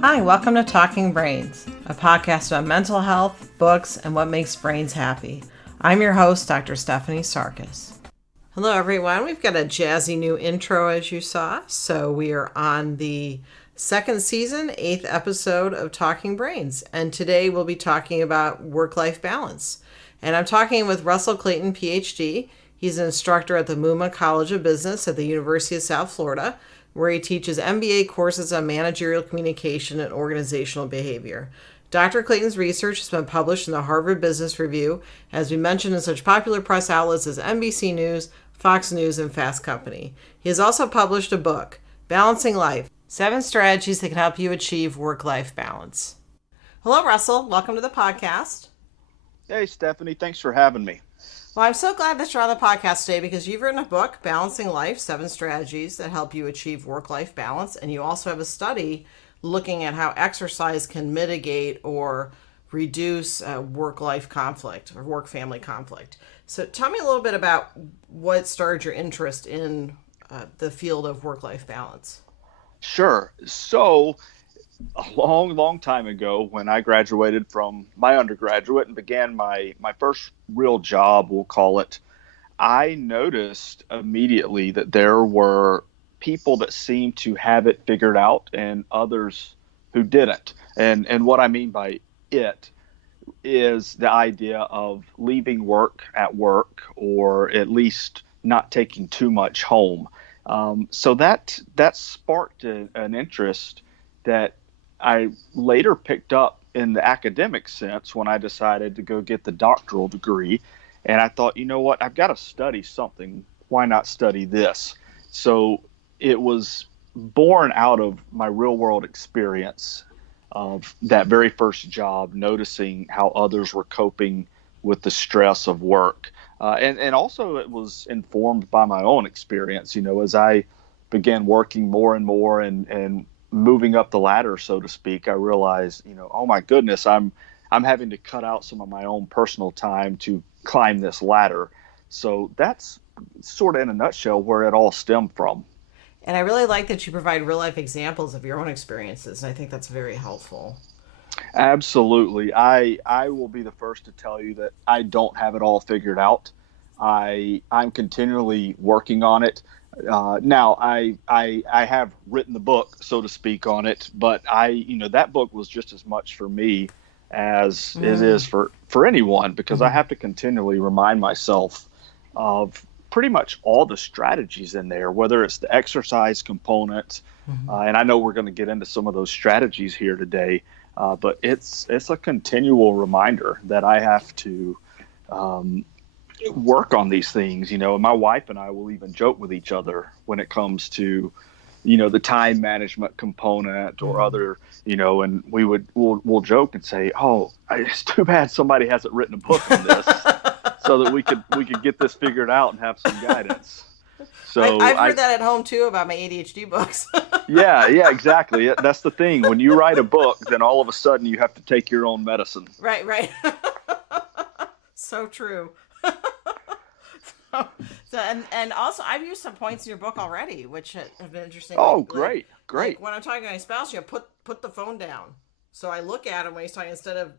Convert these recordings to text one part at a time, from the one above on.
Hi, welcome to Talking Brains, a podcast about mental health, books, and what makes brains happy. I'm your host, Dr. Stephanie Sarkis. Hello, everyone. We've got a jazzy new intro, as you saw. So we are on the second season, 8th episode of Talking Brains. And today we'll be talking about work-life balance. And I'm talking with Russell Clayton, PhD. He's an instructor at the Muma College of Business at the University of South Florida, where he teaches MBA courses on managerial communication and organizational behavior. Dr. Clayton's research has been published in the Harvard Business Review, as we mentioned in such popular press outlets as NBC News, Fox News, and Fast Company. He has also published a book, Balancing Life, 7 Strategies that can help you achieve work-life balance. Hello, Russell. Welcome to the podcast. Hey, Stephanie. Thanks for having me. Well, I'm so glad that you're on the podcast today because you've written a book, Balancing Life, 7 Strategies that help you achieve work-life balance. And you also have a study looking at how exercise can mitigate or reduce work-life conflict or work-family conflict. So tell me a little bit about what started your interest in the field of work-life balance. Sure. So a long time ago, when I graduated from my undergraduate and began my first real job, we'll call it, I noticed immediately that there were people that seemed to have it figured out and others who didn't. And what I mean by it is the idea of leaving work at work, or at least not taking too much home. So that sparked an interest that I later picked up in the academic sense when I decided to go get the doctoral degree. And I thought, you know what, I've got to study something. Why not study this? So it was born out of my real world experience of that very first job, noticing how others were coping with the stress of work. And also it was informed by my own experience, as I began working more and more and moving up the ladder, so to speak, I realized, oh my goodness, I'm having to cut out some of my own personal time to climb this ladder. So that's sort of in a nutshell where it all stemmed from. And I really like that you provide real life examples of your own experiences. And I think that's very helpful. Absolutely. I will be the first to tell you that I don't have it all figured out. I'm continually working on it. Now I have written the book, so to speak, on it, but that book was just as much for me as it is for anyone, because I have to continually remind myself of pretty much all the strategies in there, whether it's the exercise component, and I know we're going to get into some of those strategies here today, but it's a continual reminder that I have to work on these things, and my wife and I will even joke with each other when it comes to, the time management component or other, and we'll joke and say, oh, it's too bad somebody hasn't written a book on this so that we could get this figured out and have some guidance. So I've heard that at home too about my ADHD books. yeah, exactly. That's the thing. When you write a book, then all of a sudden you have to take your own medicine. Right. So true. And also I've used some points in your book already, which have been interesting. Oh, great. Like when I'm talking to my spouse, put the phone down. So I look at him when he's talking instead of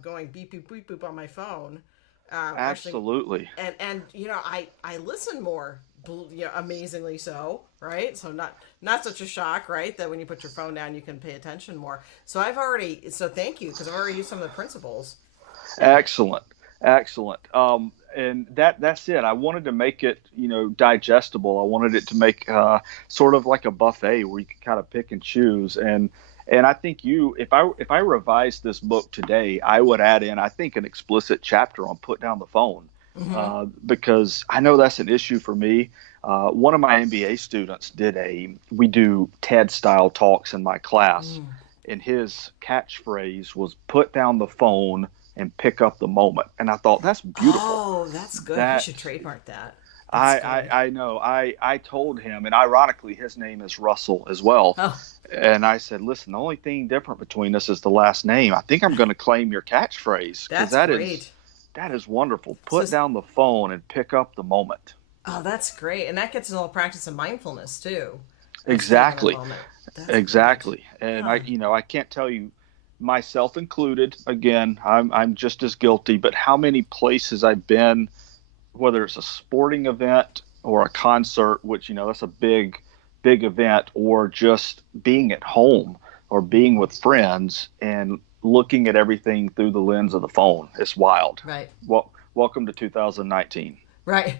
going beep beep beep boop on my phone. Absolutely. Actually, and I listen more. Amazingly so, right? So not such a shock, right? That when you put your phone down, you can pay attention more. So thank you, because I've already used some of the principles. Excellent. And that's it. I wanted to make it, digestible. I wanted it to make sort of like a buffet where you can kind of pick and choose. And I think if I revised this book today, I would add in, I think, an explicit chapter on put down the phone, because I know that's an issue for me. One of my MBA students we do TED style talks in my class, and his catchphrase was put down the phone and pick up the moment. And I thought, that's beautiful. Oh, that's good. You should trademark that. I know. I told him, and ironically, his name is Russell as well. Oh. And I said, listen, the only thing different between us is the last name. I think I'm going to claim your catchphrase. That's great. That is wonderful. Put down the phone and pick up the moment. Oh, that's great. And that gets in a little practice of mindfulness too. Exactly. That's great. Exactly. And Huh. I can't tell you, myself included, again, I'm just as guilty, but how many places I've been, whether it's a sporting event or a concert, which, that's a big event, or just being at home or being with friends and looking at everything through the lens of the phone. It's wild. Right. Well, welcome to 2019. Right,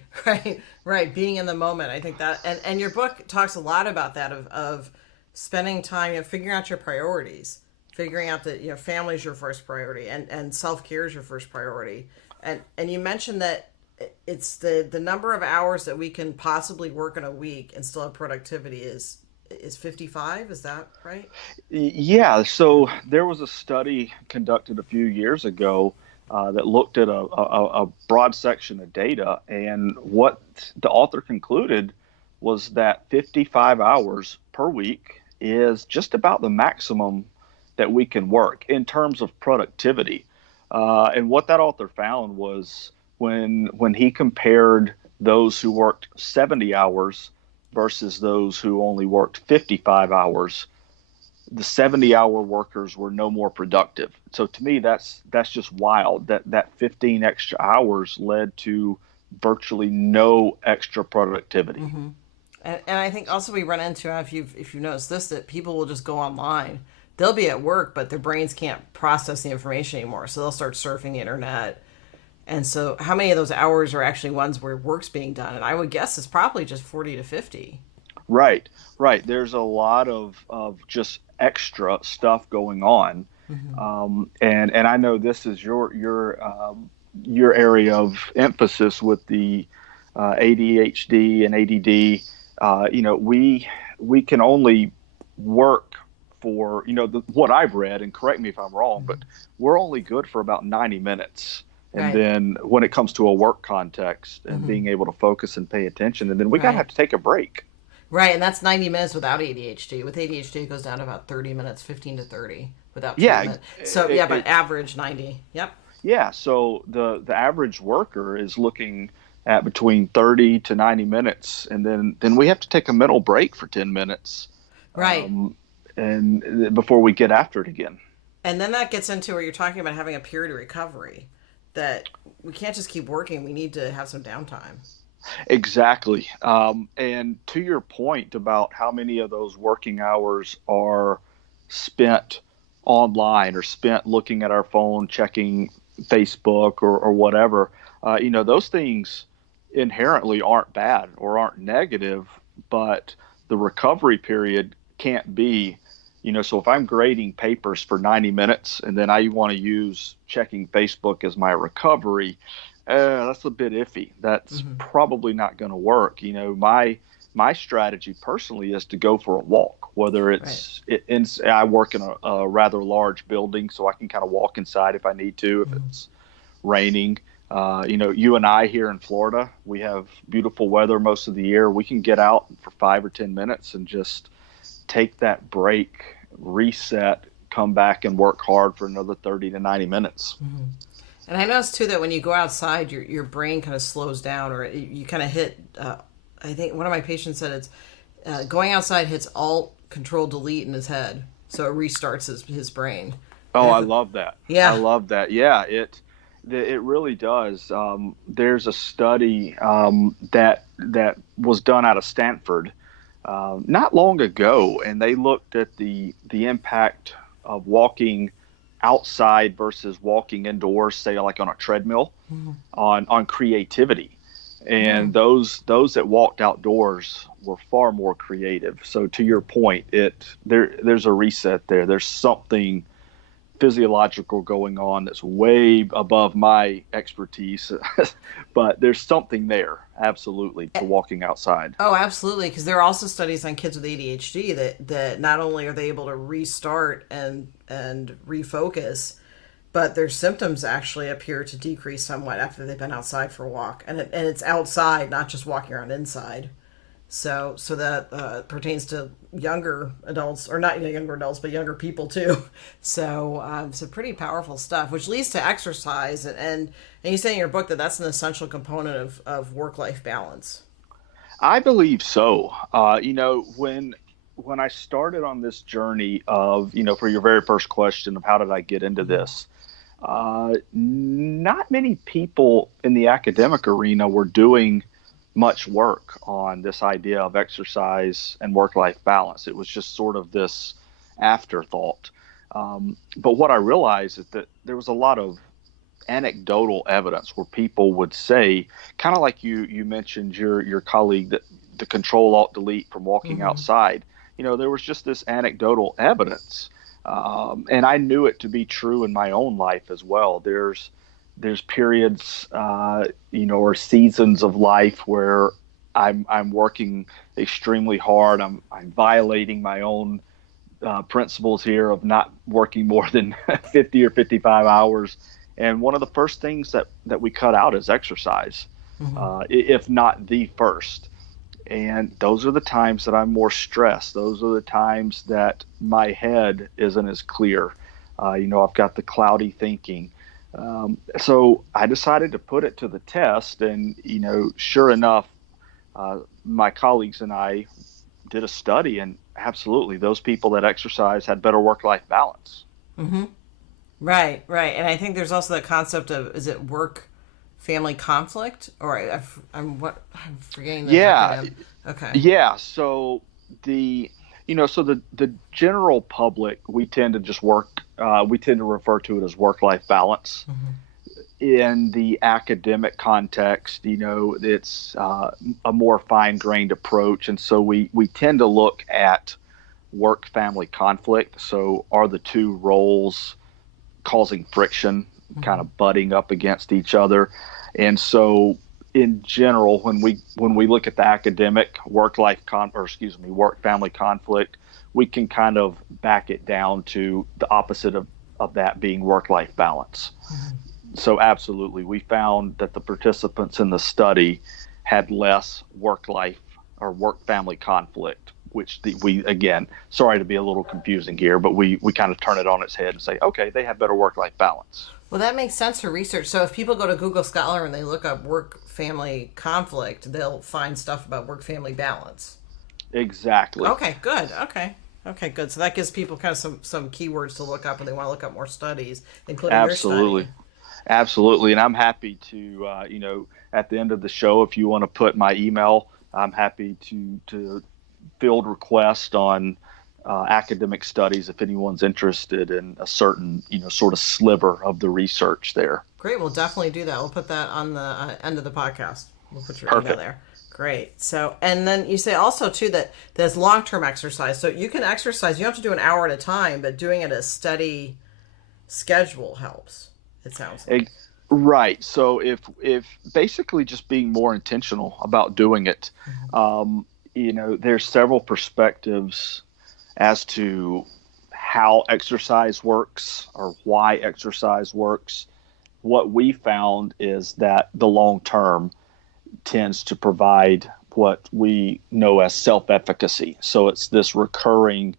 right. Being in the moment. I think that, and your book talks a lot about that of spending time, figuring out your priorities, figuring out that, family is your first priority and self-care is your first priority. And you mentioned that it's the number of hours that we can possibly work in a week and still have productivity is 55. Is that right? Yeah, so there was a study conducted a few years ago that looked at a broad section of data, and what the author concluded was that 55 hours per week is just about the maximum that we can work in terms of productivity. And what that author found was when he compared those who worked 70 hours versus those who only worked 55 hours, the 70-hour workers were no more productive. So to me, that's just wild. That 15 extra hours led to virtually no extra productivity. Mm-hmm. And I think also we run into, if you've noticed this, that people will just go online. They'll be at work, but their brains can't process the information anymore, so they'll start surfing the internet. And so, how many of those hours are actually ones where work's being done? And I would guess it's probably just 40 to 50. Right, right. There's a lot of just extra stuff going on, Mm-hmm. and I know this is your area of emphasis with the ADHD and ADD. We can only work for what I've read, and correct me if I'm wrong, but we're only good for about 90 minutes. And Right. then when it comes to a work context and Mm-hmm. being able to focus and pay attention, and then we gotta Right. have to take a break. Right, and that's 90 minutes without ADHD. With ADHD, it goes down to about 30 minutes, 15 to 30 without Yeah, treatment. So, yeah, but average 90. Yep. yeah. So the average worker is looking at between 30 to 90 minutes, and then we have to take a mental break for 10 minutes, Right. um, and before we get after it again. And then that gets into where you're talking about having a period of recovery, that we can't just keep working. We need to have some downtime. Exactly. And to your point about how many of those working hours are spent online or spent looking at our phone, checking Facebook or whatever, those things inherently aren't bad or aren't negative, but the recovery period can't be, so if I'm grading papers for 90 minutes and then I want to use checking Facebook as my recovery, that's a bit iffy. That's Mm-hmm. probably not going to work. My strategy personally is to go for a walk. Whether Right. I work in a rather large building, so I can kind of walk inside if I need to. If Mm-hmm. it's raining, you and I here in Florida, we have beautiful weather most of the year. We can get out for 5 or 10 minutes and just take that break, reset, come back and work hard for another 30 to 90 minutes. Mm-hmm. And I noticed too that when you go outside, your brain kind of slows down, or you kind of hit. I think one of my patients said it's going outside hits Alt Control Delete in his head, so it restarts his brain. Oh, And I if, love that. I yeah, love that. Yeah, it really does. There's a study that was done out of Stanford not long ago, and they looked at the impact of walking outside versus walking indoors, say like on a treadmill, mm-hmm. on creativity. Mm-hmm. And those that walked outdoors were far more creative. So to your point, there's a reset there. There's something physiological going on that's way above my expertise, but there's something there absolutely to walking outside. Oh, absolutely. Because there are also studies on kids with ADHD that not only are they able to restart and refocus, but their symptoms actually appear to decrease somewhat after they've been outside for a walk, and it's outside, not just walking around inside. So that pertains to younger adults, or not younger adults, but younger people too. So pretty powerful stuff, which leads to exercise, and you say in your book that that's an essential component of work life balance. I believe so. When when I started on this journey of, for your very first question of how did I get into this, not many people in the academic arena were doing much work on this idea of exercise and work-life balance. It was just sort of this afterthought. But what I realized is that there was a lot of anecdotal evidence where people would say, kind of like you mentioned your colleague, that the control alt delete from walking outside. There was just this anecdotal evidence, and I knew it to be true in my own life as well. There's periods, or seasons of life where I'm working extremely hard. I'm violating my own principles here of not working more than 50 or 55 hours. And one of the first things that we cut out is exercise, if not the first. And those are the times that I'm more stressed. Those are the times that my head isn't as clear. I've got the cloudy thinking. So I decided to put it to the test. And, sure enough, my colleagues and I did a study, and absolutely, those people that exercise had better work-life balance. Mm-hmm. Right. And I think there's also that concept of, is it work-family conflict? Or I'm forgetting the acronym. Okay. Yeah. So the general public, we tend to just we tend to refer to it as work-life balance. Mm-hmm. In the academic context, it's a more fine-grained approach. And so we tend to look at work-family conflict. So are the two roles causing friction, kind of butting up against each other? And so in general, when we look at the academic work-family conflict, we can kind of back it down to the opposite of that being work-life balance. Mm-hmm. So absolutely, we found that the participants in the study had less work-life or work-family conflict, which we, again, sorry to be a little confusing here, but we kind of turn it on its head and say, okay, they have better work-life balance. Well, that makes sense for research. So if people go to Google Scholar and they look up work-family conflict, they'll find stuff about work-family balance. Exactly. Okay, good. Okay, good. So that gives people kind of some keywords to look up when they want to look up more studies, including your study. Absolutely. And I'm happy to, at the end of the show, if you want to put my email, I'm happy to field request on academic studies if anyone's interested in a certain, sort of sliver of the research there. Great. We'll definitely do that. We'll put that on the end of the podcast. We'll put your Perfect. email there. Great. So, and then you say also too that there's long-term exercise. So you can exercise, you don't have to do an hour at a time, but doing it a steady schedule helps. It sounds like. Right. So if basically just being more intentional about doing it, there's several perspectives as to how exercise works or why exercise works. What we found is that the long term tends to provide what we know as self-efficacy. So it's this recurring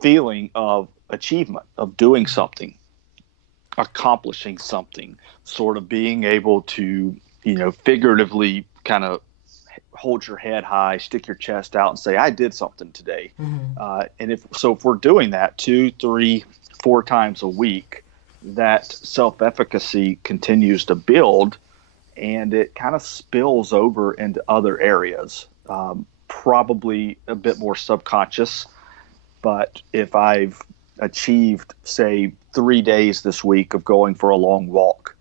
feeling of achievement, of doing something, accomplishing something, sort of being able to, figuratively kind of hold your head high, stick your chest out and say, I did something today. Mm-hmm. And if we're doing that 2, 3, 4 times a week, that self-efficacy continues to build and it kind of spills over into other areas, probably a bit more subconscious. But if I've achieved, say, 3 days this week of going for a long walk,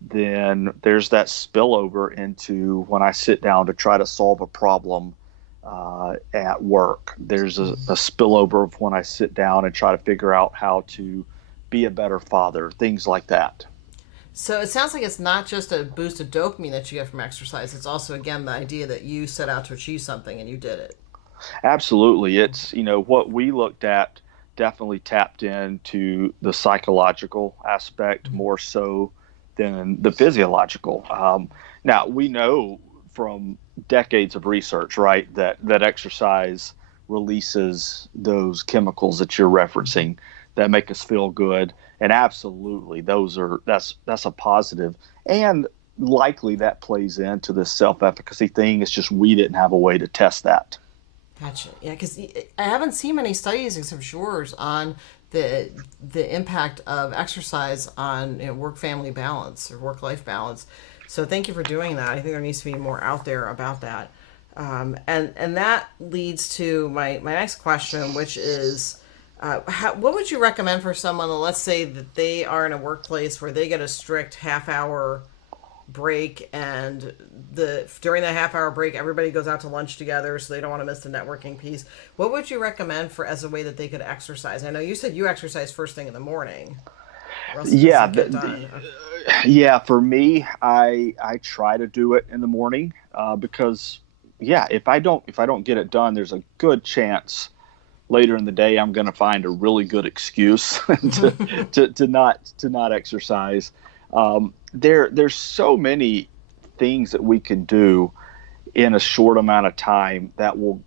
then there's that spillover into when I sit down to try to solve a problem at work. There's a spillover of when I sit down and try to figure out how to be a better father, things like that. So it sounds like it's not just a boost of dopamine that you get from exercise. It's also, again, the idea that you set out to achieve something and you did it. Absolutely. It's, what we looked at definitely tapped into the psychological aspect more so than the physiological. Now, we know from decades of research, right, that exercise releases those chemicals that you're referencing that make us feel good. And absolutely, that's a positive. And likely that plays into the self-efficacy thing. It's just we didn't have a way to test that. Gotcha. Yeah, because I haven't seen many studies except yours on the impact of exercise on work-family balance or work-life balance. So thank you for doing that. I think there needs to be more out there about that. And that leads to my next question, which is, what would you recommend for someone, let's say that they are in a workplace where they get a strict half-hour break, and during that half-hour break everybody goes out to lunch together, so they don't want to miss the networking piece. What would you recommend for as a way that they could exercise? I know you said you exercise first thing in the morning, or else it Yeah, doesn't get done. yeah. For me, I try to do it in the morning because yeah, if I don't get it done, there's a good chance later in the day I'm going to find a really good excuse to not exercise. There's so many things that we can do in a short amount of time that will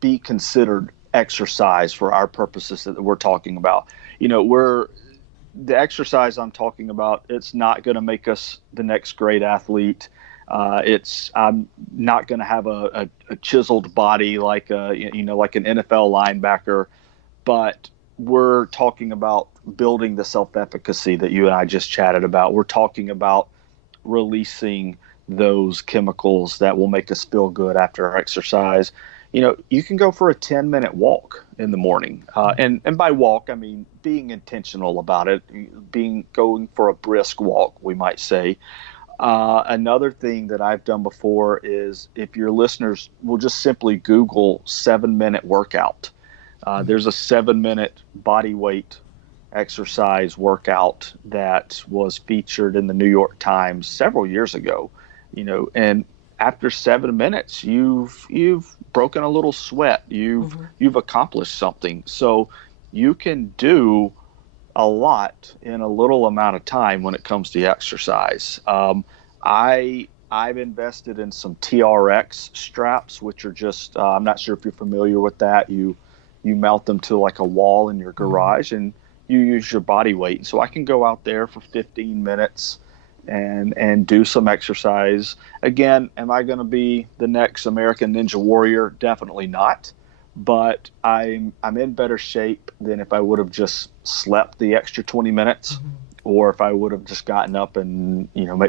be considered exercise for our purposes that we're talking about. We're the exercise I'm talking about. It's not going to make us the next great athlete. It's I'm not going to have a chiseled body like like an NFL linebacker, but we're talking about building the self-efficacy that you and I just chatted about. We're talking about releasing those chemicals that will make us feel good after our exercise. You can go for a 10-minute walk in the morning. And by walk, I mean being intentional about it, going for a brisk walk, we might say. Another thing that I've done before is, if your listeners will just simply Google 7-minute workout. There's a 7-minute body weight exercise workout that was featured in the New York Times several years ago. And after 7 minutes, you've broken a little sweat. You've accomplished something. So you can do a lot in a little amount of time when it comes to exercise. I've invested in some TRX straps, which are just I'm not sure if you're familiar with that. You mount them to like a wall in your garage, and you use your body weight. So I can go out there for 15 minutes and do some exercise. Again, am I going to be the next American Ninja Warrior? Definitely not. But I'm in better shape than if I would have just slept the extra 20 minutes, or if I would have just gotten up and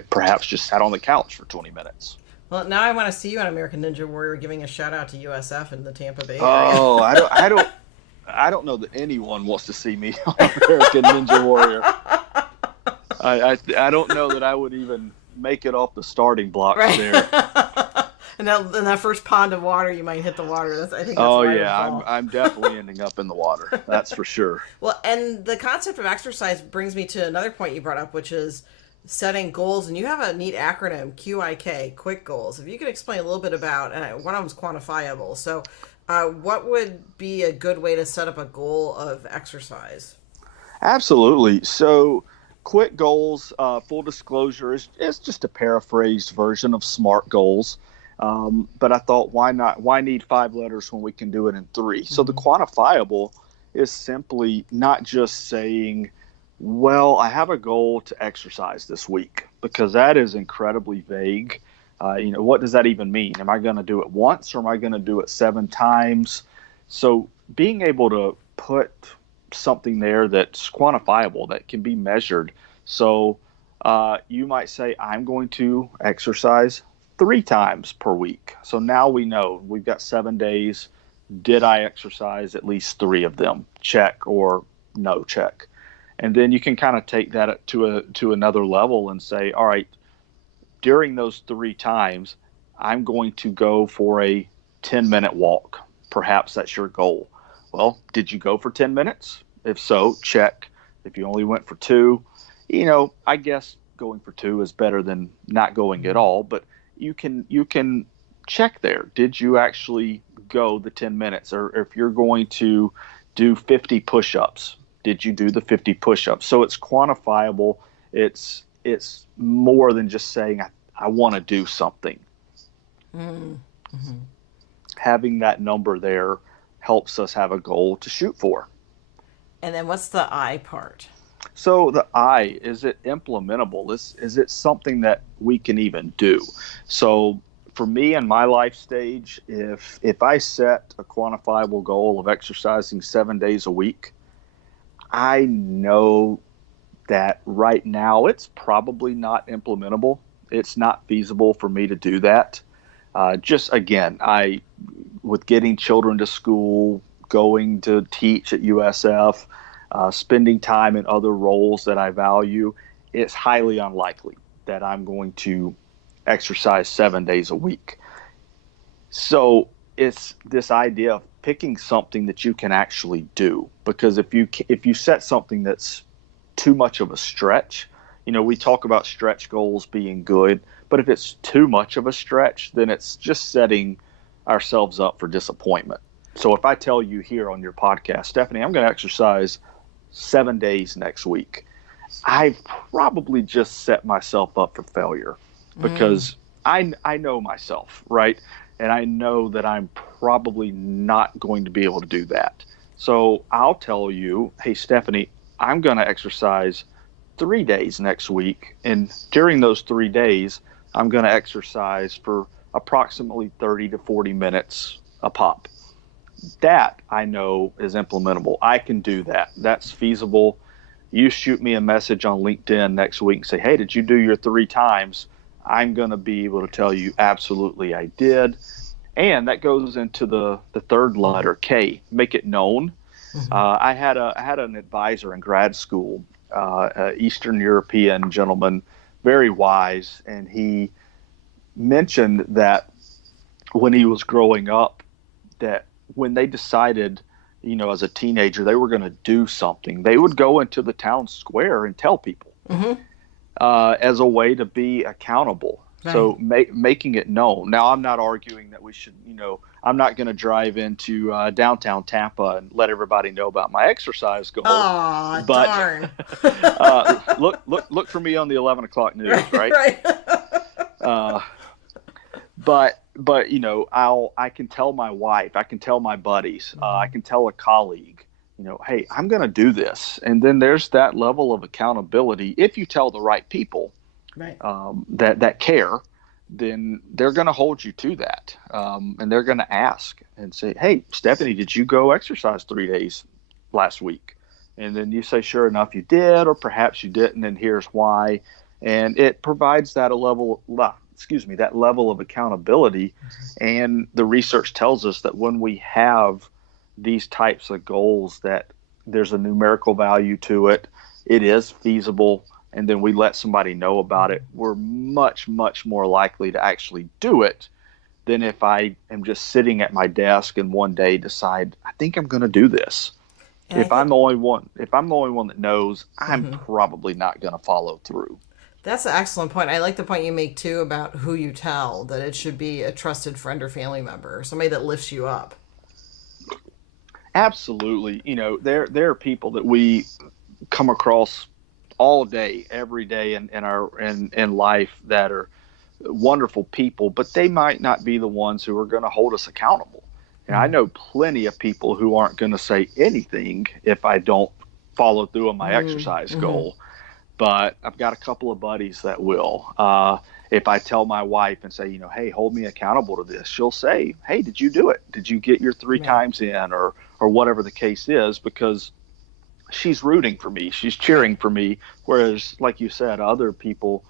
perhaps just sat on the couch for 20 minutes. Well, now I want to see you on American Ninja Warrior giving a shout out to USF in the Tampa Bay area. Oh, I don't know that anyone wants to see me on American Ninja Warrior. I don't know that I would even make it off the starting blocks there. And that first pond of water, you might hit the water. I think that's oh right. Yeah, I'm definitely ending up in the water. That's for sure. Well, and the concept of exercise brings me to another point you brought up, which is setting goals. And you have a neat acronym, QIK, quick goals. If you could explain a little bit about, and one of them is quantifiable. So what would be a good way to set up a goal of exercise? Absolutely. So quick goals, full disclosure, is just a paraphrased version of SMART goals. But I thought, why not? Why need 5 letters when we can do it in 3? So the quantifiable is simply not just saying, well, I have a goal to exercise this week, because that is incredibly vague. What does that even mean? Am I going to do it once, or am I going to do it 7 times? So being able to put something there that's quantifiable, that can be measured. So you might say, I'm going to exercise 3 times per week. So now we know we've got 7 days. Did I exercise at least 3 of them? Check, or no check. And then you can kind of take that to another level and say, all right, during those 3 times, I'm going to go for a 10-minute walk. Perhaps that's your goal. Well, did you go for 10 minutes? If so, check. If you only went for 2, I guess going for 2 is better than not going at all. But you can check there. Did you actually go the 10 minutes? Or if you're going to do 50 push-ups, did you do the 50 push-ups? So it's quantifiable. It's more than just saying, I want to do something. Mm-hmm. Having that number there helps us have a goal to shoot for. And then what's the I part? So the I, is it implementable? Is it something that we can even do? So for me in my life stage, if I set a quantifiable goal of exercising 7 days a week, I know that right now it's probably not implementable. It's not feasible for me to do that. Just again, with getting children to school, going to teach at USF, spending time in other roles that I value, it's highly unlikely that I'm going to exercise 7 days a week. So it's this idea of picking something that you can actually do, because if you set something that's too much of a stretch, we talk about stretch goals being good, but if it's too much of a stretch, then it's just setting ourselves up for disappointment. So if I tell you here on your podcast, Stephanie, I'm going to exercise 7 days next week, I've probably just set myself up for failure, because I know myself, right? And I know that I'm probably not going to be able to do that. So I'll tell you, hey, Stephanie, I'm going to exercise 3 days next week. And during those 3 days, I'm going to exercise for approximately 30 to 40 minutes a pop. That I know is implementable. I can do that. That's feasible. You shoot me a message on LinkedIn next week and say, hey, did you do your 3 times? I'm going to be able to tell you absolutely I did. And that goes into the third letter, K, make it known. I had an advisor in grad school, Eastern European gentleman, very wise, and he mentioned that when he was growing up, that when they decided, as a teenager, they were going to do something, they would go into the town square and tell people as a way to be accountable. Right. So making it known. Now, I'm not arguing that we should, I'm not going to drive into downtown Tampa and let everybody know about my exercise goal. Oh, darn. Look for me on the 11 o'clock news, right? Right. But I can tell my wife, I can tell my buddies, I can tell a colleague, hey, I'm going to do this. And then there's that level of accountability. If you tell the right people, right, that care, then they're going to hold you to that. And they're going to ask and say, hey, Stephanie, did you go exercise 3 days last week? And then you say, sure enough, you did, or perhaps you didn't, and here's why. And it provides that level of accountability. And the research tells us that when we have these types of goals, that there's a numerical value to it, it is feasible, and then we let somebody know about it, we're much, much more likely to actually do it than if I am just sitting at my desk and one day decide, I think I'm going to do this. And if I'm the only one that knows, I'm probably not going to follow through. That's an excellent point. I like the point you make too about who you tell, that it should be a trusted friend or family member, somebody that lifts you up. Absolutely. There are people that we come across all day, every day in life that are wonderful people, but they might not be the ones who are going to hold us accountable. And I know plenty of people who aren't going to say anything if I don't follow through on my exercise goal. But I've got a couple of buddies that will. If I tell my wife and say, hey, hold me accountable to this, she'll say, hey, did you do it? Did you get your 3 times in, or whatever the case is, because she's rooting for me. She's cheering for me. Whereas, like you said, other people,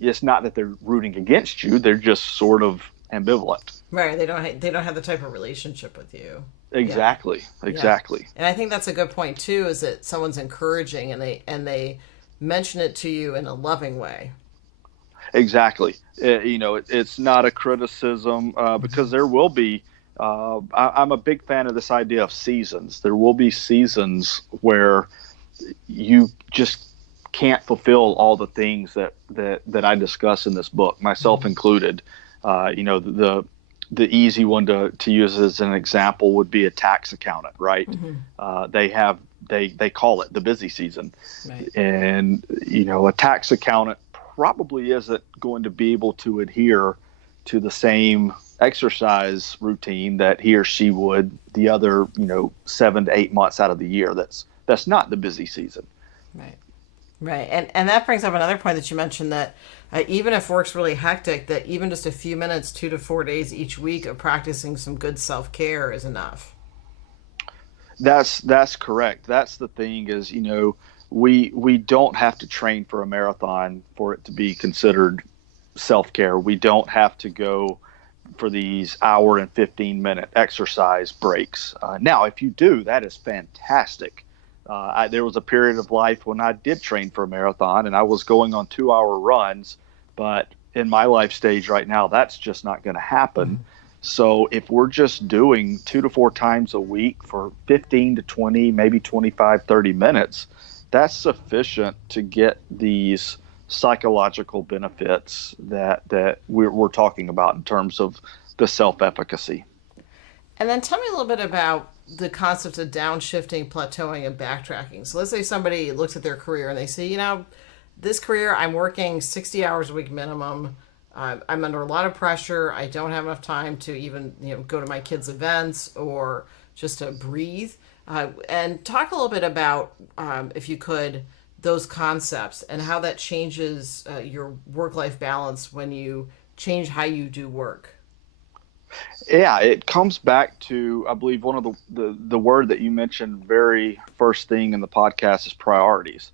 it's not that they're rooting against you. They're just sort of ambivalent. Right. They don't have the type of relationship with you. Exactly. Yeah. Exactly. Yeah. And I think that's a good point too, is that someone's encouraging and they mention it to you in a loving way. Exactly. It's not a criticism, because there will be, I'm a big fan of this idea of seasons. There will be seasons where you just can't fulfill all the things that I discuss in this book, myself included. The easy one to use as an example would be a tax accountant, right? They call it the busy season. Right. And, a tax accountant probably isn't going to be able to adhere to the same exercise routine that he or she would the other, 7 to 8 months out of the year. That's not the busy season. Right. Right. And that brings up another point that you mentioned that even if work's really hectic, that even just a few minutes, 2 to 4 days each week of practicing some good self care is enough. That's correct. That's the thing is, we don't have to train for a marathon for it to be considered self-care. We don't have to go for these hour and 15-minute exercise breaks. Now, if you do, that is fantastic. There was a period of life when I did train for a marathon and I was going on 2-hour runs, but in my life stage right now, that's just not going to happen. So if we're just doing 2 to 4 times a week for 15 to 20, maybe 25, 30 minutes, that's sufficient to get these psychological benefits that we're talking about in terms of the self-efficacy. And then tell me a little bit about the concept of downshifting, plateauing, and backtracking. So let's say somebody looks at their career and they say, this career, I'm working 60 hours a week minimum. I'm under a lot of pressure. I don't have enough time to even, go to my kids' events or just to breathe. And talk a little bit about, if you could, those concepts and how that changes your work-life balance when you change how you do work. Yeah, it comes back to, I believe, one of the word that you mentioned very first thing in the podcast is priorities.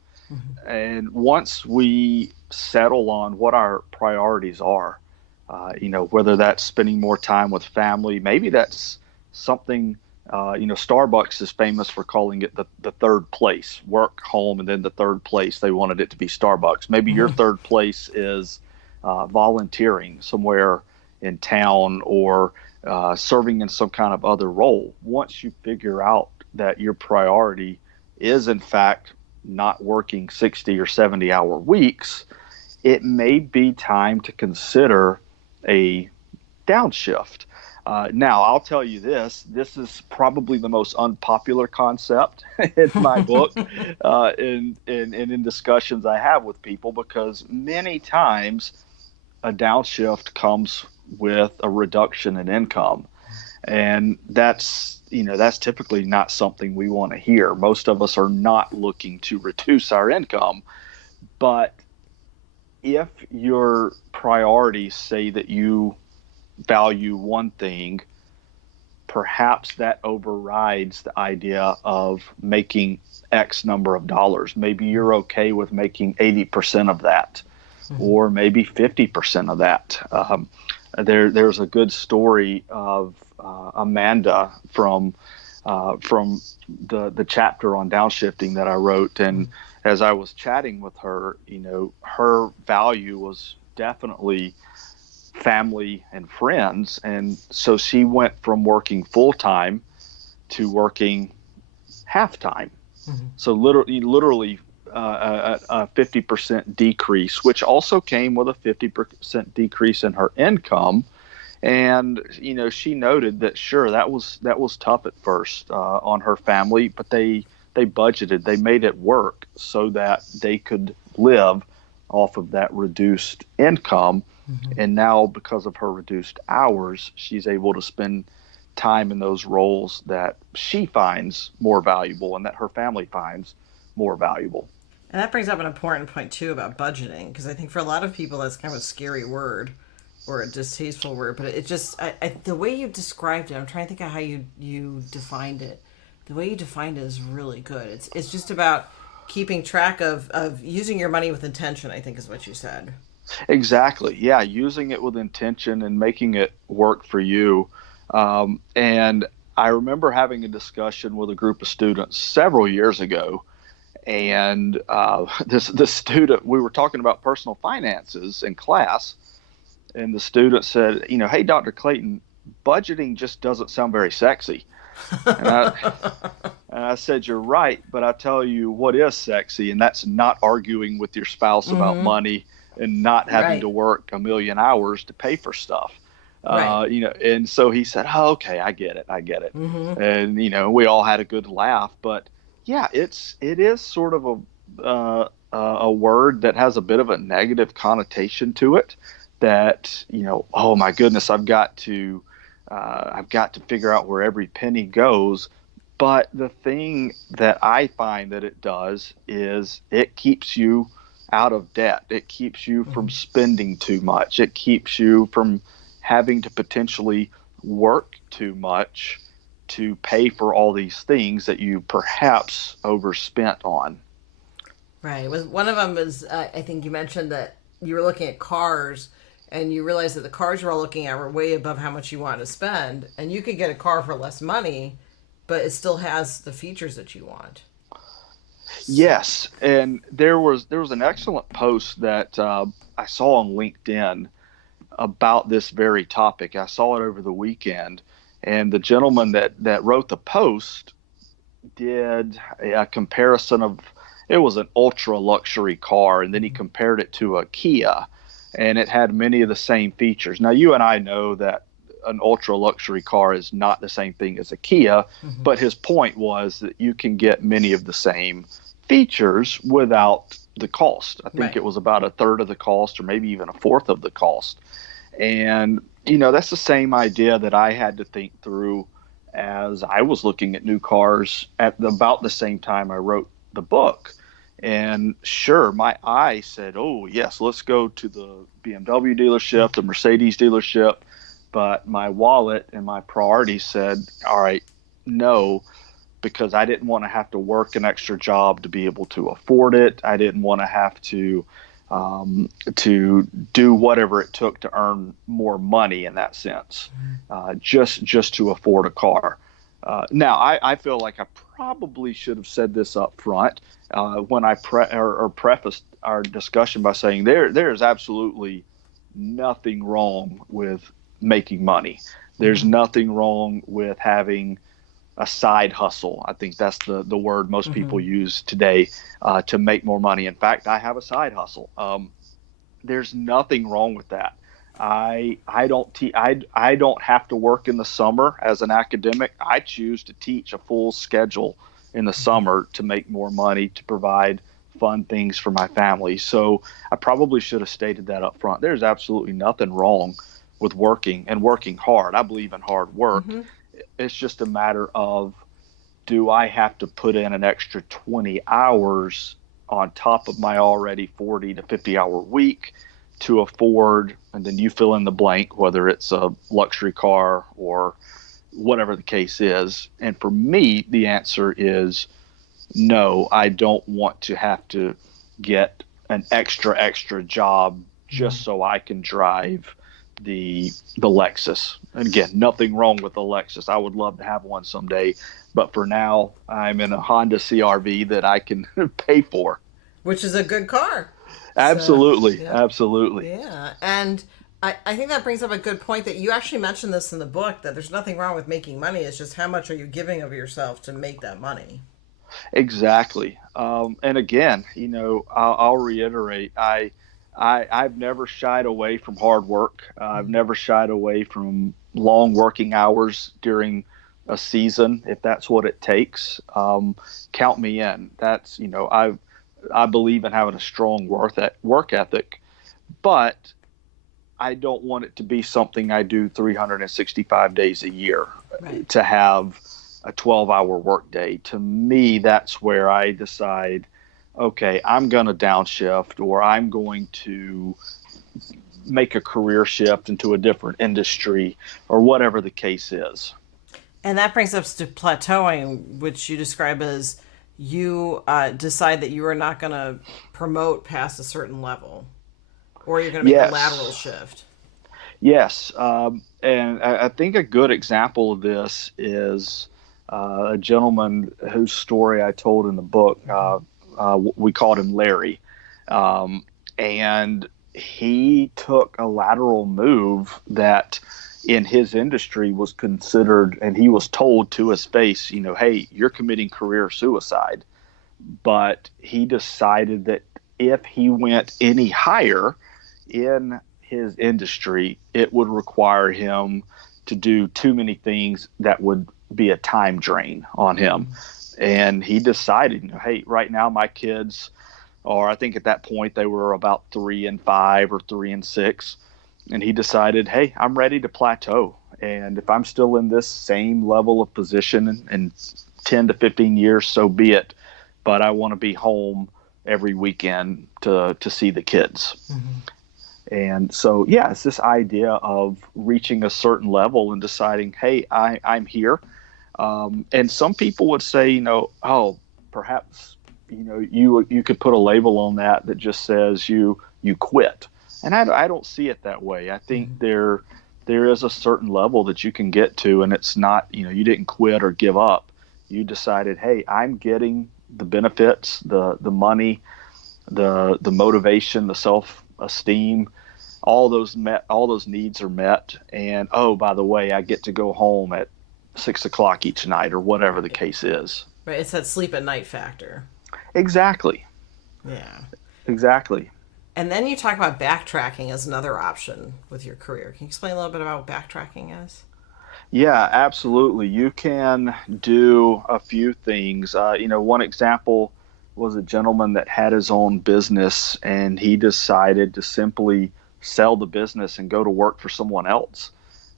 And once we settle on what our priorities are, whether that's spending more time with family, maybe that's something, Starbucks is famous for calling it the third place, work, home, and then the third place. They wanted it to be Starbucks. Maybe your third place is volunteering somewhere in town or serving in some kind of other role. Once you figure out that your priority is, in fact, not working 60 or 70-hour weeks, it may be time to consider a downshift. Now, I'll tell you this is probably the most unpopular concept in my book and in discussions I have with people, because many times a downshift comes with a reduction in income. And that's typically not something we want to hear. Most of us are not looking to reduce our income. But if your priorities say that you value one thing, perhaps that overrides the idea of making X number of dollars. Maybe you're okay with making 80% of that, or maybe 50% of that. There's a good story of Amanda from the chapter on downshifting that I wrote, and as I was chatting with her, her value was definitely family and friends, and so she went from working full time to working half time. So literally a 50% decrease, which also came with a 50% decrease in her income. And she noted that sure, that was tough at first on her family, but they budgeted, they made it work so that they could live off of that reduced income. And now, because of her reduced hours, she's able to spend time in those roles that she finds more valuable and that her family finds more valuable. And that brings up an important point too about budgeting, because I think for a lot of people that's kind of a scary word or a distasteful word, but it just the way you described it, I'm trying to think of how you defined it. The way you defined it is really good. It's just about keeping track of using your money with intention, I think is what you said. Exactly. Yeah, using it with intention and making it work for you. And I remember having a discussion with a group of students several years ago, and this student, we were talking about personal finances in class, and the student said, "Hey, Dr. Clayton, budgeting just doesn't sound very sexy." And I said, "You're right, but I tell you what is sexy, and that's not arguing with your spouse about money and not having to work a million hours to pay for stuff." And so he said, "Oh, okay, I get it. And we all had a good laugh. But yeah, it is sort of a word that has a bit of a negative connotation to it. That oh my goodness, I've got to figure out where every penny goes. But the thing that I find that it does is it keeps you out of debt. It keeps you from spending too much. It keeps you from having to potentially work too much to pay for all these things that you perhaps overspent on. Right. One of them was, I think you mentioned that you were looking at cars and you realized that the cars you were all looking at were way above how much you wanted to spend. And you could get a car for less money, but it still has the features that you want. Yes, and there was an excellent post that I saw on LinkedIn about this very topic. I saw it over the weekend, and the gentleman that wrote the post did a comparison of, it was an ultra luxury car, and then he compared it to a Kia, and it had many of the same features. Now, you and I know that an ultra luxury car is not the same thing as a Kia, but his point was that you can get many of the same features without the cost. I think Right. it was about a third of the cost, or maybe even a fourth of the cost. And, that's the same idea that I had to think through as I was looking at new cars at about the same time I wrote the book. And sure, my eye said, oh, yes, let's go to the BMW dealership, the Mercedes dealership. But my wallet and my priorities said, all right, no, because I didn't want to have to work an extra job to be able to afford it. I didn't want to have to do whatever it took to earn more money in that sense, just to afford a car. Now, I feel like I probably should have said this up front when I prefaced our discussion by saying there is absolutely nothing wrong with making money. There's nothing wrong with having a side hustle. I think that's the word most people use today to make more money. In fact, I have a side hustle. There's nothing wrong with that. I don't have to work in the summer as an academic. I choose to teach a full schedule in the summer to make more money to provide fun things for my family. So I probably should have stated that up front. There's absolutely nothing wrong with working and working hard. I believe in hard work. It's just a matter of, do I have to put in an extra 20 hours on top of my already 40 to 50 hour week to afford, and then you fill in the blank, whether it's a luxury car or whatever the case is. And for me, the answer is no, I don't want to have to get an extra job just so I can drive the Lexus. And again, nothing wrong with the Lexus. I would love to have one someday, but for now, I'm in a Honda CRV that I can pay for. Which is a good car. Absolutely, So, yeah. absolutely. Yeah. And I think that brings up a good point that you actually mentioned this in the book, that there's nothing wrong with making money. It's just how much are you giving of yourself to make that money? Exactly. And again, I'll reiterate, I've never shied away from hard work. I've never shied away from long working hours during a season, if that's what it takes. Count me in. That's, I believe in having a strong work ethic, but I don't want it to be something I do 365 days a year. Right. To have a 12-hour workday. To me, that's where I decide, okay, I'm going to downshift, or I'm going to make a career shift into a different industry, or whatever the case is. And that brings us to plateauing, which you describe as you decide that you are not going to promote past a certain level, or you're going to make Yes. a lateral shift. Yes. And I think a good example of this is a gentleman whose story I told in the book. We called him Larry. And he took a lateral move that in his industry was considered, and he was told to his face, hey, you're committing career suicide. But he decided that if he went any higher in his industry, it would require him to do too many things that would be a time drain on him. And he decided, hey, right now my kids are, I think at that point they were about 3 and 5 or 3 and 6. And he decided, hey, I'm ready to plateau. And if I'm still in this same level of position and 10 to 15 years, so be it. But I want to be home every weekend to see the kids. Mm-hmm. And so, yeah, it's this idea of reaching a certain level and deciding, hey, I'm here. And some people would say, oh, perhaps, you could put a label on that just says you quit. And I don't see it that way. I think there is a certain level that you can get to, and it's not, you didn't quit or give up. You decided, hey, I'm getting the benefits, the money, the motivation, the self-esteem, all those needs are met. And, oh, by the way, I get to go home at 6 o'clock each night or whatever the case is. Right. It's that sleep at night factor. Exactly. Yeah. Exactly. And then you talk about backtracking as another option with your career. Can you explain a little bit about what backtracking is? Yeah, absolutely. You can do a few things. One example was a gentleman that had his own business, and he decided to simply sell the business and go to work for someone else.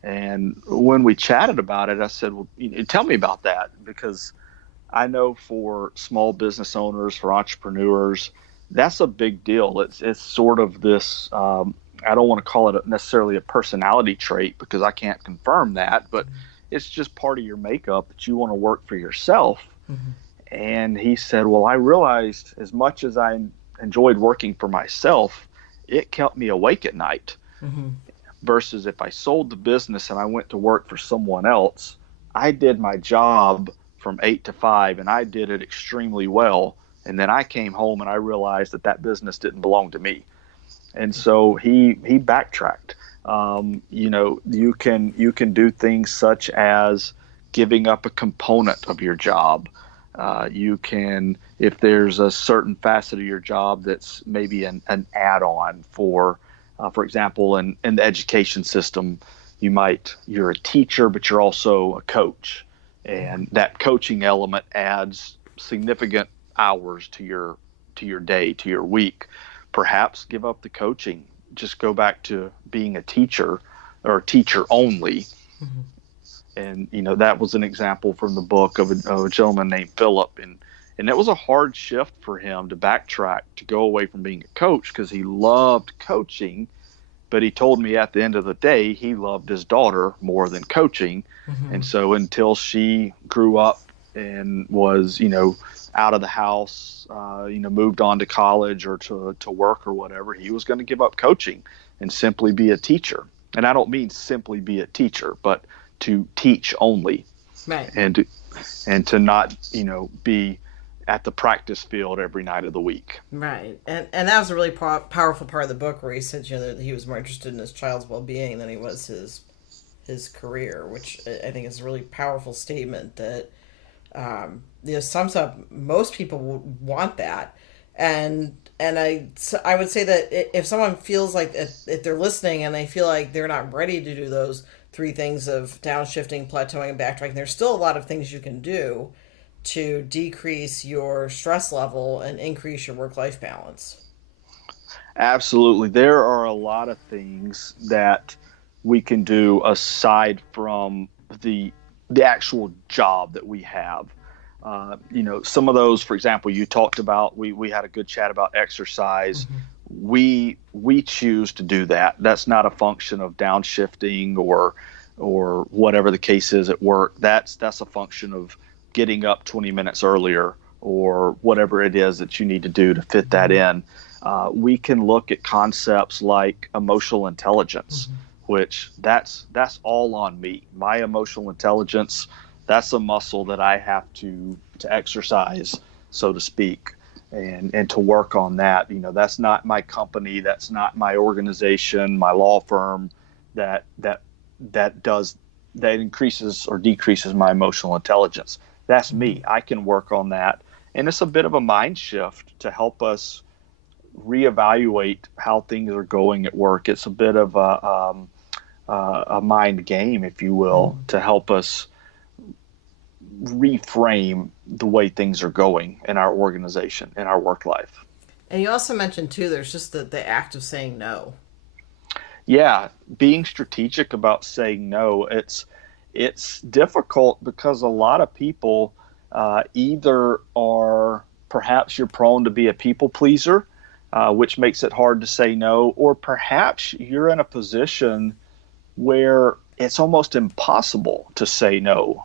And when we chatted about it, I said, well, tell me about that, because I know for small business owners, for entrepreneurs, that's a big deal. It's sort of this, I don't want to call it necessarily a personality trait, because I can't confirm that, but it's just part of your makeup that you want to work for yourself. Mm-hmm. And he said, well, I realized as much as I enjoyed working for myself, it kept me awake at night. Mm-hmm. Versus if I sold the business and I went to work for someone else, I did my job from 8 to 5 and I did it extremely well. And then I came home and I realized that business didn't belong to me. And so he backtracked. You can do things such as giving up a component of your job. You can, if there's a certain facet of your job that's maybe an add-on for example, in the education system, you're a teacher, but you're also a coach. And that coaching element adds significant hours to your day, to your week. Perhaps give up the coaching, just go back to being a teacher or teacher only. Mm-hmm. And that was an example from the book of a gentleman named Philip, and it was a hard shift for him to backtrack, to go away from being a coach, because he loved coaching, but he told me at the end of the day he loved his daughter more than coaching. Mm-hmm. And so until she grew up and was out of the house, moved on to college or to work or whatever, he was going to give up coaching and simply be a teacher. And I don't mean simply be a teacher, but to teach only. Right. And to not be at the practice field every night of the week. Right. And that was a really powerful part of the book, where he said that he was more interested in his child's well-being than he was his career, which I think is a really powerful statement that sums up most people would want that. And I would say that if someone feels like, if they're listening and they feel like they're not ready to do those three things of downshifting, plateauing, and backtracking, there's still a lot of things you can do to decrease your stress level and increase your work-life balance. Absolutely. There are a lot of things that we can do aside from the actual job that we have. Some of those, for example, you talked about, we had a good chat about exercise. Mm-hmm. We choose to do that. That's not a function of downshifting or whatever the case is at work. That's a function of getting up 20 minutes earlier or whatever it is that you need to do to fit that in. We can look at concepts like emotional intelligence, mm-hmm. which that's all on me. My emotional intelligence, that's a muscle that I have to exercise, so to speak, and to work on that. That's not my company, that's not my organization, my law firm that increases or decreases my emotional intelligence. That's me. I can work on that. And it's a bit of a mind shift to help us reevaluate how things are going at work. It's a bit of a mind game, if you will, to help us reframe the way things are going in our organization, in our work life. And you also mentioned, too, there's just the act of saying no. Yeah, being strategic about saying no. It's difficult because a lot of people, Either are perhaps you're prone to be a people pleaser, which makes it hard to say no, or perhaps you're in a position where it's almost impossible to say no.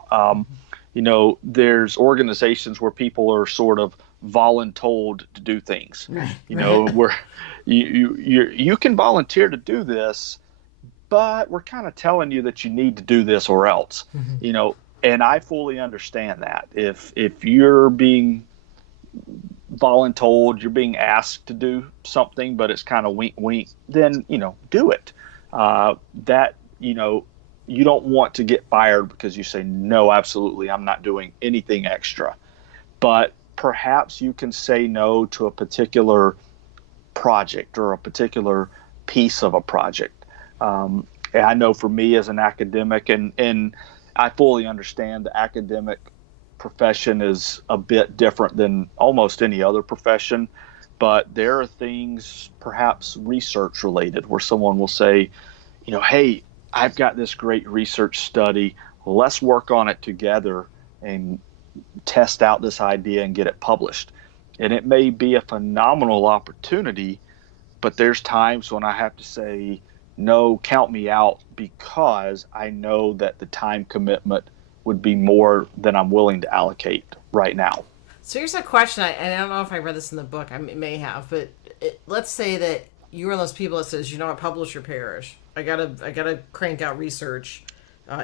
There's organizations where people are sort of voluntold to do things. Right. Where you can volunteer to do this, but we're kind of telling you that you need to do this or else. And I fully understand that. If you're being voluntold, you're being asked to do something, but it's kind of wink, wink, then, do it. You don't want to get fired because you say, no, absolutely, I'm not doing anything extra. But perhaps you can say no to a particular project or a particular piece of a project. I know for me as an academic, and I fully understand the academic profession is a bit different than almost any other profession, but there are things perhaps research related where someone will say, hey, I've got this great research study. Let's work on it together and test out this idea and get it published. And it may be a phenomenal opportunity, but there's times when I have to say, no, count me out, because I know that the time commitment would be more than I'm willing to allocate right now. So here's a question, and I don't know if I read this in the book. I may have, but let's say that you're one of those people that says, publish or perish. I gotta crank out research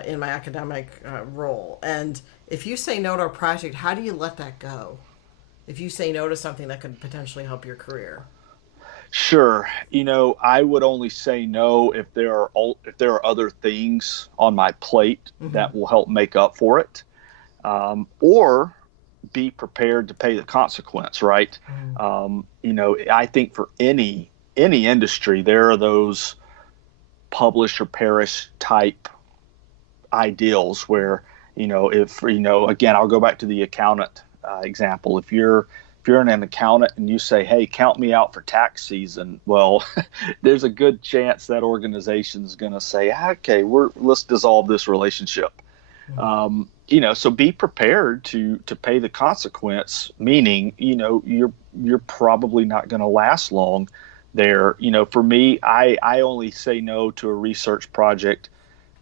in my academic role. And if you say no to a project, how do you let that go? If you say no to something that could potentially help your career. Sure. I would only say no if there are other things on my plate that will help make up for it, or be prepared to pay the consequence. Right. I think for any industry, there are those publish or perish type ideals where, again, I'll go back to the accountant example. If you're an accountant and you say, hey, count me out for tax season, well, there's a good chance that organization is going to say, okay, let's dissolve this relationship. So be prepared to pay the consequence, meaning, you're probably not going to last long there. For me, I only say no to a research project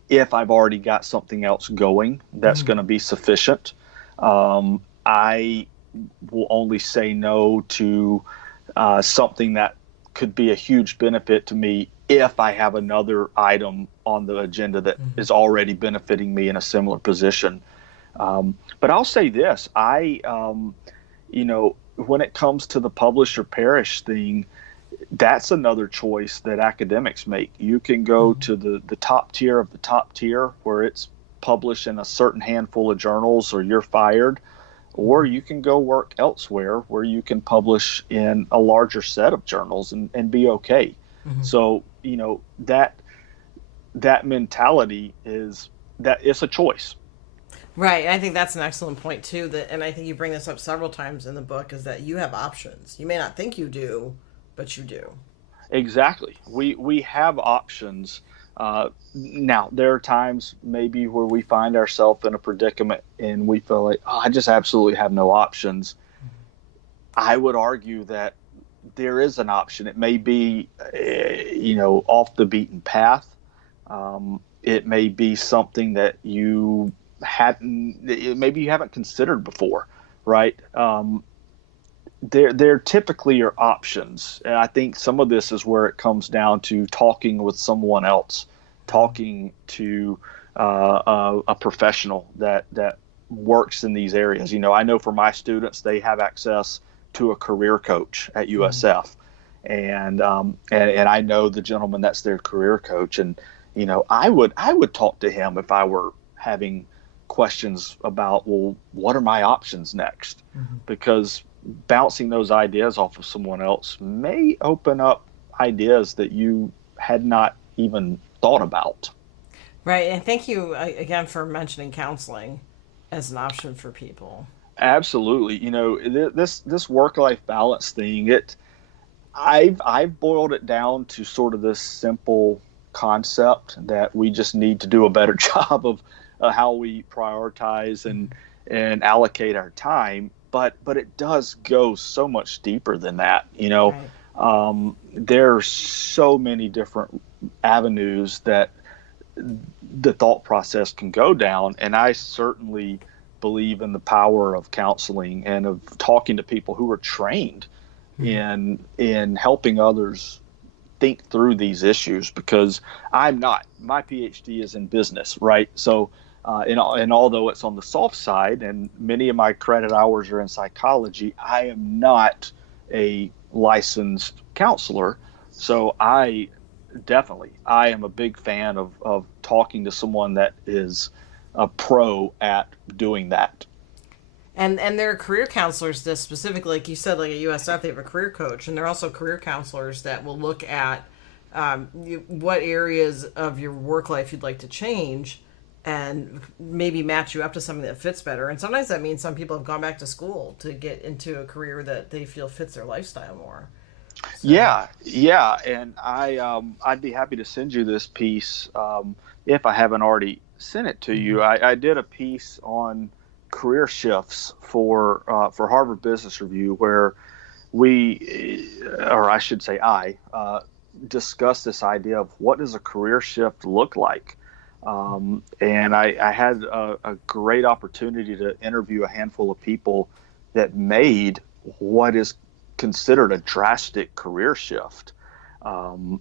if I've already got something else going that's going to be sufficient. I will only say no to something that could be a huge benefit to me if I have another item on the agenda that is already benefiting me in a similar position. But I'll say this, when it comes to the publish or perish thing, that's another choice that academics make. You can go to the top tier of the top tier where it's published in a certain handful of journals or you're fired, or you can go work elsewhere where you can publish in a larger set of journals and be okay. So, that mentality is that it's a choice. Right. And I think that's an excellent point too. And I think you bring this up several times in the book, is that you have options. You may not think you do, but you do. Exactly. We have options. Now, there are times maybe where we find ourselves in a predicament and we feel like, I just absolutely have no options. I would argue that there is an option. It may be, off the beaten path. It may be something that maybe you haven't considered before, right? There typically are options. And I think some of this is where it comes down to talking with someone else, talking to a professional that works in these areas. I know for my students, they have access to a career coach at USF. And I know the gentleman that's their career coach. And, I would talk to him if I were having questions about, well, what are my options next? Because bouncing those ideas off of someone else may open up ideas that you had not even thought about. Right. And thank you again for mentioning counseling as an option for people. Absolutely. This work-life balance thing, I've boiled it down to sort of this simple concept that we just need to do a better job of how we prioritize and allocate our time. But it does go so much deeper than that. Right. There are so many different avenues that the thought process can go down. And I certainly believe in the power of counseling and of talking to people who are trained in helping others think through these issues, because I'm not. My PhD is in business, right? So, and although it's on the soft side, and many of my credit hours are in psychology, I am not a licensed counselor. So I am a big fan of talking to someone that is a pro at doing that. And there are career counselors that specifically, like you said, like at USF, they have a career coach, and they're also career counselors that will look at what areas of your work life you'd like to change, and maybe match you up to something that fits better. And sometimes that means some people have gone back to school to get into a career that they feel fits their lifestyle more. So, Yeah, and I'd be happy to send you this piece if I haven't already sent it to you. I did a piece on career shifts for Harvard Business Review, where or I should say, discussed this idea of what does a career shift look like. And I had a great opportunity to interview a handful of people that made what is considered a drastic career shift. One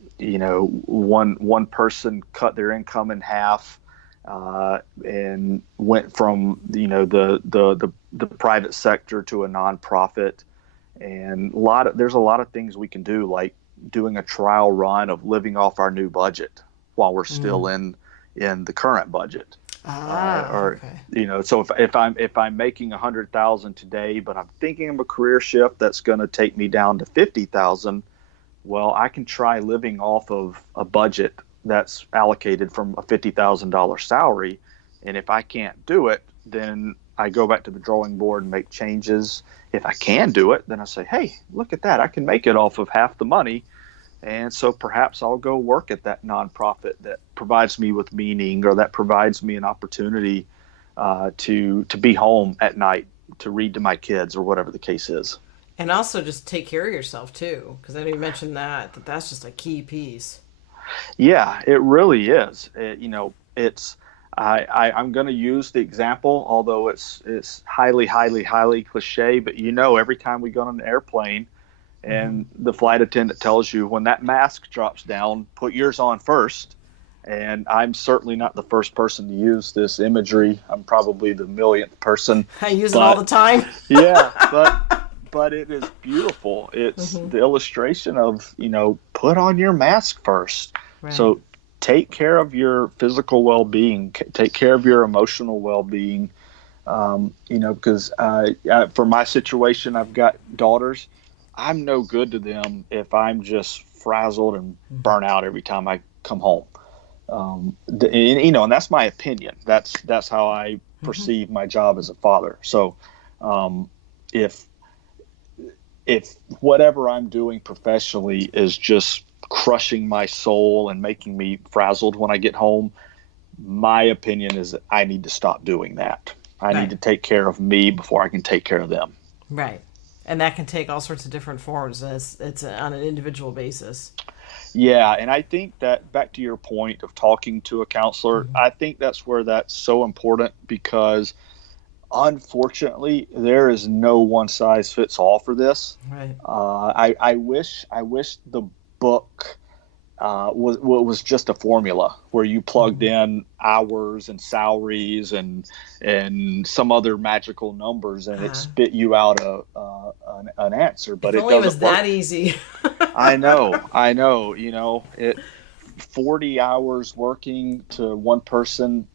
person cut their income in half and went from the private sector to a nonprofit. And there's a lot of things we can do, like doing a trial run of living off our new budget while we're still in the current budget. Okay. So if I'm making 100,000 today, but I'm thinking of a career shift that's going to take me down to 50,000, well, I can try living off of a budget that's allocated from a $50,000 salary. And if I can't do it, then I go back to the drawing board and make changes. If I can do it, then I say, hey, look at that. I can make it off of half the money. And so perhaps I'll go work at that nonprofit that provides me with meaning, or that provides me an opportunity to be home at night, to read to my kids, or whatever the case is. And also just take care of yourself too, because I know you mentioned that's just a key piece. Yeah, it really is. It's I'm going to use the example, although it's highly, highly, highly cliche. But every time we go on an airplane, and the flight attendant tells you, when that mask drops down, put yours on first. And I'm certainly not the first person to use this imagery. I'm probably the millionth person. I use it all the time. Yeah, but it is beautiful. It's the illustration of, put on your mask first. Right. So take care of your physical well-being, take care of your emotional well-being. Because for my situation, I've got daughters. I'm no good to them if I'm just frazzled and burnt out every time I come home. And that's my opinion. That's how I perceive my job as a father. So, if whatever I'm doing professionally is just crushing my soul and making me frazzled when I get home, my opinion is that I need to stop doing that. I need to take care of me before I can take care of them. Right. And that can take all sorts of different forms. It's on an individual basis. Yeah, and I think that, back to your point of talking to a counselor, I think that's where that's so important, because unfortunately there is no one size fits all for this. Right. I wish the book was just a formula where you plugged in hours and salaries and some other magical numbers, and it spit you out an answer. But if only it was that easy. I know. 40 hours working to one person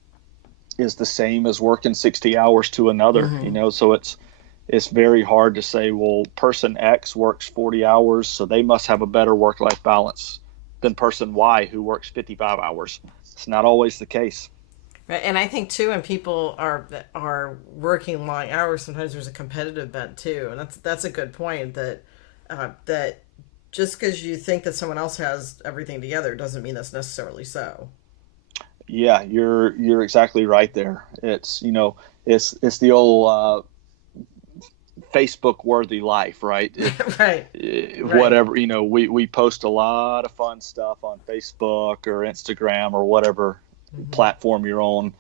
is the same as working 60 hours to another. So it's very hard to say, well, person X works 40 hours, so they must have a better work-life balance than person Y, who works 55 hours. It's not always the case. Right. And I think too, when people are working long hours, sometimes there's a competitive bent too, and that's a good point. That just because you think that someone else has everything together doesn't mean that's necessarily so. Yeah, you're exactly right there. It's it's the old Facebook worthy life, right? Right. Whatever, we post a lot of fun stuff on Facebook or Instagram or whatever platform you're on.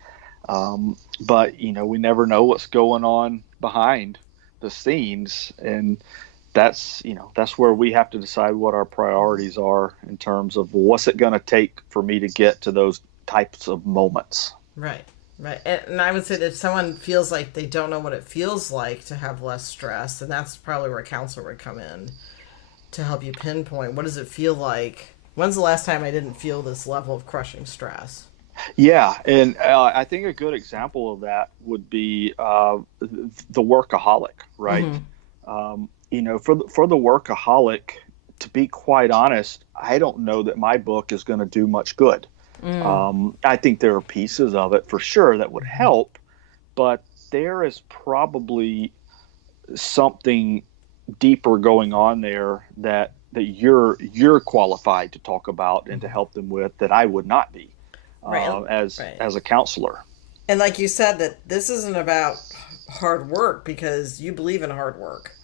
But we never know what's going on behind the scenes. And that's where we have to decide what our priorities are in terms of what's it going to take for me to get to those types of moments. Right. Right. And I would say that if someone feels like they don't know what it feels like to have less stress, then that's probably where a counselor would come in to help you pinpoint what does it feel like. When's the last time I didn't feel this level of crushing stress? Yeah, and I think a good example of that would be the workaholic, right? For the workaholic, to be quite honest, I don't know that my book is going to do much good. I think there are pieces of it for sure that would help, but there is probably something deeper going on there that you're qualified to talk about and to help them with that I would not be as a counselor. And like you said, that this isn't about hard work because you believe in hard work.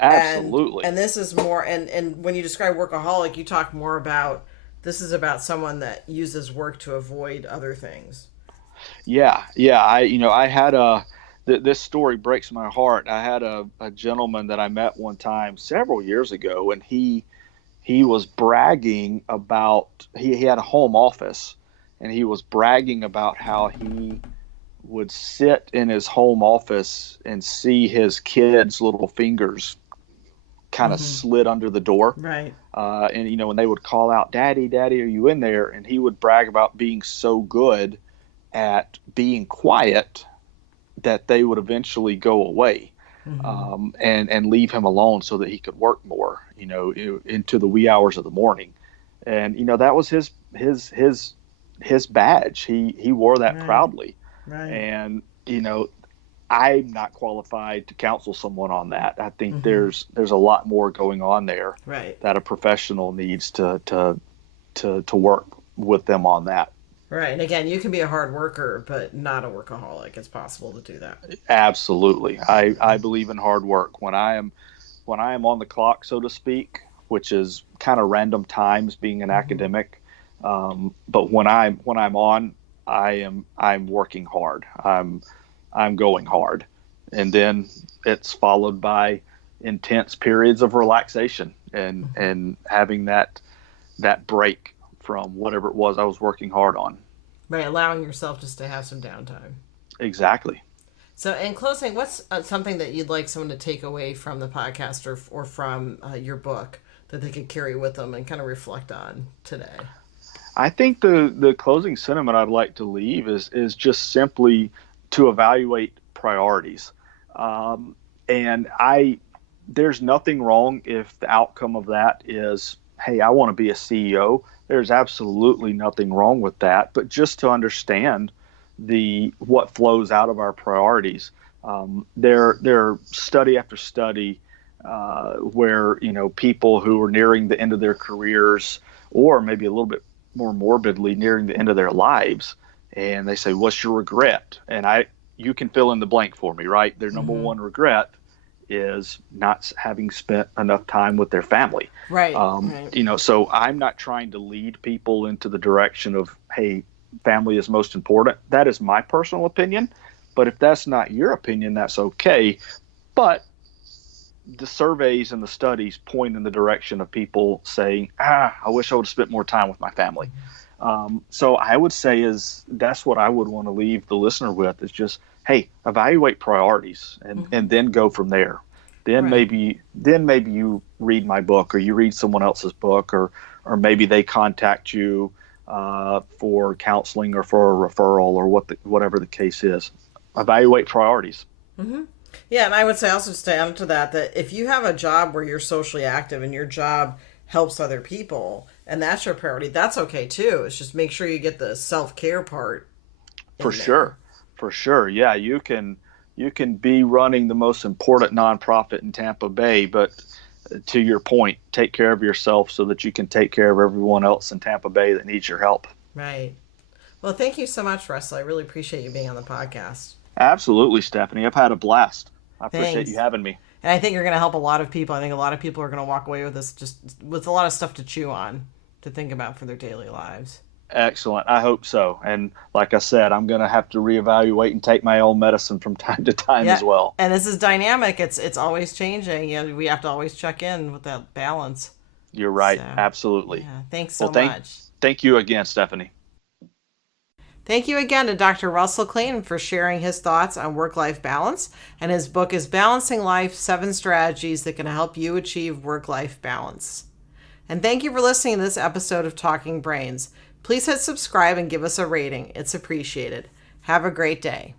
Absolutely. And this is more, and when you describe workaholic, you talk more about this is about someone that uses work to avoid other things. Yeah. I had this story breaks my heart. I had a gentleman that I met one time several years ago, and he was bragging about, he had a home office, and he was bragging about how he would sit in his home office and see his kids' little fingers kind of slid under the door. Right. And, when they would call out, Daddy, Daddy, are you in there? And he would brag about being so good at being quiet that they would eventually go away and leave him alone so that he could work more, into the wee hours of the morning. And, that was his badge. He wore that proudly. Right. And, I'm not qualified to counsel someone on that. I think there's a lot more going on there that a professional needs to work with them on that. Right. And again, you can be a hard worker, but not a workaholic. It's possible to do that. Absolutely. I believe in hard work. When I am on the clock, so to speak, which is kind of random times being an academic. But when I'm on, I'm working hard. I'm going hard. And then it's followed by intense periods of relaxation and having that break from whatever it was I was working hard on. Right, allowing yourself just to have some downtime. Exactly. So in closing, what's something that you'd like someone to take away from the podcast or from your book that they could carry with them and kind of reflect on today? I think the closing sentiment I'd like to leave is just simply to evaluate priorities. And there's nothing wrong if the outcome of that is, hey, I want to be a CEO. There's absolutely nothing wrong with that. But just to understand what flows out of our priorities, there are study after study where people who are nearing the end of their careers, or maybe a little bit more morbidly nearing the end of their lives, and they say, "What's your regret?" And you can fill in the blank for me, right? Their number one regret is not having spent enough time with their family. Right. So I'm not trying to lead people into the direction of, hey, family is most important. That is my personal opinion. But if that's not your opinion, that's okay. But the surveys and the studies point in the direction of people saying, I wish I would have spent more time with my family. So I would say that's what I would want to leave the listener with is just, hey, evaluate priorities and then go from there. Then maybe you read my book or you read someone else's book or maybe they contact you for counseling or for a referral or whatever the case is. Evaluate priorities. Mm-hmm. Yeah, and I would say also to stay on to that if you have a job where you're socially active and your job helps other people and that's your priority, that's okay too. It's just make sure you get the self-care part. For sure. Yeah, you can be running the most important nonprofit in Tampa Bay, but to your point, take care of yourself so that you can take care of everyone else in Tampa Bay that needs your help. Right. Well, thank you so much, Russell. I really appreciate you being on the podcast. Absolutely, Stephanie. I've had a blast. I appreciate you Thanks. having me. And I think you're going to help a lot of people. I think a lot of people are going to walk away with this just with a lot of stuff to chew on, to think about for their daily lives. Excellent. I hope so. And like I said, I'm going to have to reevaluate and take my own medicine from time to time Yeah. as well. And this is dynamic. It's always changing. We have to always check in with that balance. You're right. So, Absolutely. yeah. Thanks so Well, much. thank you again, Stephanie. Thank you again to Dr. Russell Clayton for sharing his thoughts on work-life balance. And his book is Balancing Life, 7 Strategies That Can Help You Achieve Work-Life Balance. And thank you for listening to this episode of Talking Brains. Please hit subscribe and give us a rating. It's appreciated. Have a great day.